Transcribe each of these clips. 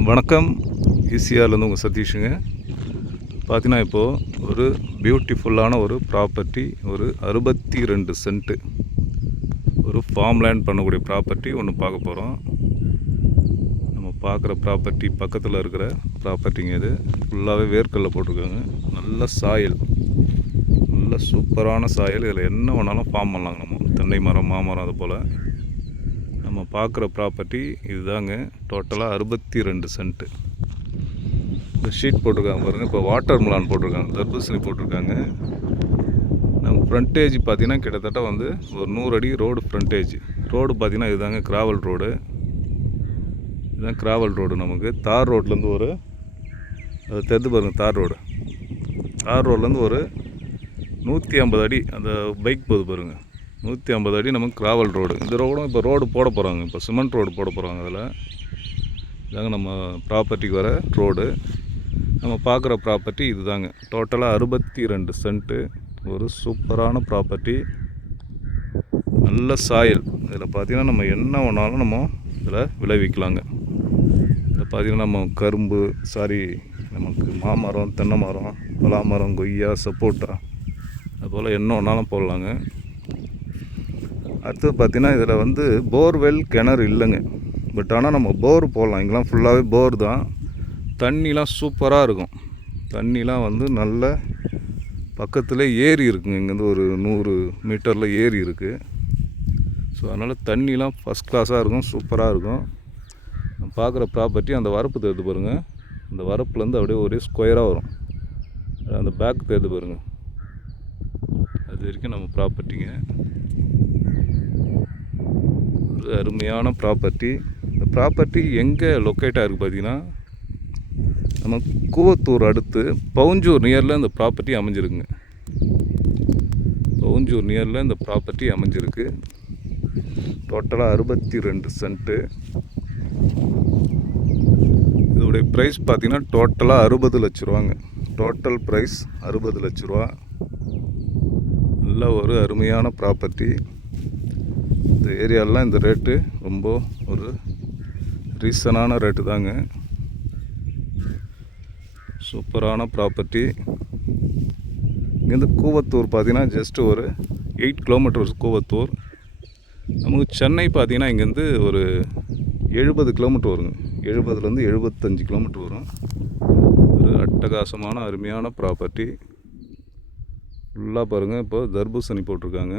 வணக்கம். ஈசிஆர்லேருந்து உங்கள் சதீஷுங்க. பார்த்தீங்கன்னா இப்போது ஒரு பியூட்டிஃபுல்லான ஒரு ப்ராப்பர்ட்டி, ஒரு 62 சென்ட்டு ஒரு ஃபார்ம் லேண்ட் பண்ணக்கூடிய ப்ராப்பர்ட்டி ஒன்று பார்க்க போகிறோம். நம்ம பார்க்குற ப்ராப்பர்ட்டி பக்கத்தில் இருக்கிற ப்ராப்பர்ட்டிங்க. இது ஃபுல்லாகவே வேர்க்கல்ல போட்டிருக்காங்க. நல்ல சாயல், நல்ல சூப்பரான சாயல். இதில் என்ன வேணாலும் ஃபார்ம் பண்ணலாங்க. நம்ம தென்னை மரம், மாமரம், அது போல் நம்ம பார்க்குற ப்ராப்பர்ட்டி இதுதாங்க. டோட்டலாக 62 சென்ட்டு. இந்த ஷீட் போட்டிருக்காங்க பாருங்கள். இப்போ வாட்டர் மிலான் போட்டிருக்காங்க, தர்பூசணி போட்டிருக்காங்க. நம்ம ஃப்ரண்டேஜ் பார்த்திங்கன்னா கிட்டத்தட்ட வந்து ஒரு 100 அடி ரோடு ஃப்ரண்டேஜ். ரோடு பார்த்திங்கன்னா இதுதாங்க கிராவல் ரோடு. இதுதான் கிராவல் ரோடு. நமக்கு தார் ரோட்லேருந்து ஒரு அது தெரிந்து பாருங்கள். தார் ரோட்லேருந்து ஒரு 150 அடி அந்த பைக் போகுது பாருங்கள். 150 அடி நமக்கு கிராவல் ரோடு. இந்த ரோடும் இப்போ ரோடு போட போகிறாங்க. இப்போ சிமெண்ட் ரோடு போட போகிறாங்க. அதில் இதாங்க நம்ம ப்ராப்பர்ட்டிக்கு வர ரோடு. நம்ம பார்க்குற ப்ராப்பர்ட்டி இதுதாங்க. டோட்டலாக 62 சென்ட்டு. ஒரு சூப்பரான ப்ராப்பர்ட்டி, நல்ல சாயல். இதில் பார்த்திங்கன்னா நம்ம என்ன வேணாலும் நம்ம இதில் விளைவிக்கலாங்க. இதில் பார்த்திங்கன்னா நம்ம கரும்பு, நமக்கு மாமரம், தென்னை மரம், பலாமரம், கொய்யா, சப்போட்டா, அதுபோல் என்ன வேணாலும் போடலாங்க. அடுத்தது பார்த்திங்கன்னா இதில் வந்து போர்வெல், கிணறு இல்லைங்க. பட் ஆனால் நம்ம போர் போடலாம். இங்கெல்லாம் ஃபுல்லாகவே போர் தான். தண்ணிலாம் சூப்பராக இருக்கும். தண்ணிலாம் வந்து நல்ல பக்கத்தில் ஏரி இருக்குங்க. இங்கேருந்து ஒரு 100 மீட்டரில் ஏரி இருக்குது. ஸோ அதனால் தண்ணிலாம் ஃபஸ்ட் கிளாஸாக இருக்கும், சூப்பராக இருக்கும். நம்ம பார்க்குற ப்ராப்பர்ட்டி அந்த வரப்பு தெரியுது பாருங்கள். அந்த வரப்புலேருந்து அப்படியே ஒரே ஸ்கொயராக வரும். அந்த பேக் தெரியுது பாருங்கள். அது வரைக்கும் நம்ம ப்ராப்பர்ட்டிங்க. ஒரு அருமையான ப்ராப்பர்ட்டி. இந்த ப்ராப்பர்ட்டி எங்கே லொக்கேட்டாக இருக்குது பார்த்திங்கன்னா, நம்ம கூவத்தூர் அடுத்து பவுஞ்சூர் நியரில் இந்த ப்ராப்பர்ட்டி அமைஞ்சிருக்குங்க. பவுஞ்சூர் நியரில் இந்த ப்ராப்பர்ட்டி அமைஞ்சிருக்கு. டோட்டலாக 62 சென்ட்டு. இதோடைய ப்ரைஸ் பார்த்திங்கன்னா டோட்டலாக 60 லட்ச ரூபாங்க. டோட்டல் ப்ரைஸ் 60 லட்ச ரூபா. நல்ல ஒரு அருமையான ப்ராப்பர்ட்டி. இந்த ஏரியாலெலாம் இந்த ரேட்டு ரொம்ப ஒரு ரீசனான ரேட்டு தாங்க. சூப்பரான ப்ராப்பர்ட்டி. இங்கேருந்து கூவத்தூர் பார்த்திங்கன்னா ஜஸ்ட்டு ஒரு 8 கிலோமீட்டர்ஸ் கூவத்தூர். நமக்கு சென்னை பார்த்திங்கன்னா இங்கேருந்து ஒரு 70 கிலோமீட்டர் வருங்க. 70லேருந்து 75 கிலோமீட்டர் வரும். ஒரு அட்டகாசமான அருமையான ப்ராப்பர்ட்டி. ஃபுல்லாக பாருங்கள். இப்போ தர்பூசணி போட்டிருக்காங்க.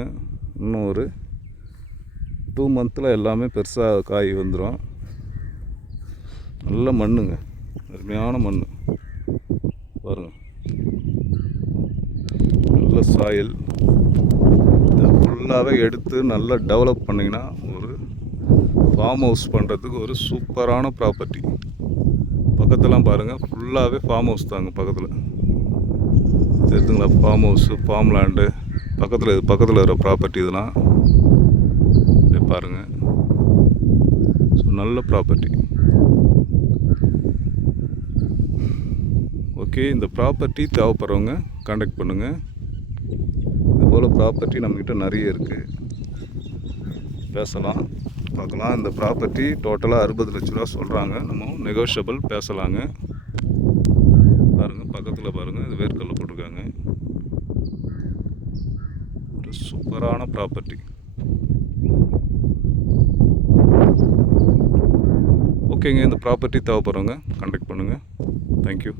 இன்னும் ஒரு 2 மந்த்தில் எல்லாமே பெருசாக காய் வந்துடும். நல்ல மண்ணுங்க, அருமையான மண் பாருங்கள். நல்ல சாயல். இதை ஃபுல்லாகவே எடுத்து நல்லா டெவலப் பண்ணிங்கன்னா ஒரு ஃபார்ம் ஹவுஸ் பண்ணுறதுக்கு ஒரு சூப்பரான ப்ராப்பர்ட்டி. பக்கத்துலாம் பாருங்கள், ஃபுல்லாகவே ஃபார்ம் ஹவுஸ் தாங்க. பக்கத்தில் தெரியுதுங்களா? ஃபார்ம் ஹவுஸு, ஃபார்ம் லேண்டு பக்கத்தில் இருக்கிற ப்ராப்பர்ட்டி இதெல்லாம் பாருங்கள். ஸோ நல்ல ப்ராப்பர்ட்டி. ஓகே, இந்த ப்ராப்பர்ட்டி தேவைப்படுறவங்க கான்டாக்ட் பண்ணுங்கள். இதுபோல் ப்ராப்பர்ட்டி நம்மக்கிட்ட நிறைய இருக்குது. பேசலாம், பார்க்கலாம். இந்த ப்ராப்பர்ட்டி டோட்டலாக 60 லட்ச ரூபா சொல்கிறாங்க. நம்ம நெகோஷியபிள் பேசலாங்க. பாருங்கள், பக்கத்தில் பாருங்கள். இது வேர்க்கல்ல போட்டிருக்காங்க. ஒரு சூப்பரான ப்ராப்பர்ட்டி. ஓகேங்க, இந்த ப்ராப்பர்ட்டி தேவைப்படுறவங்க கான்டாக்ட் பண்ணுங்கள். தேங்க்யூ.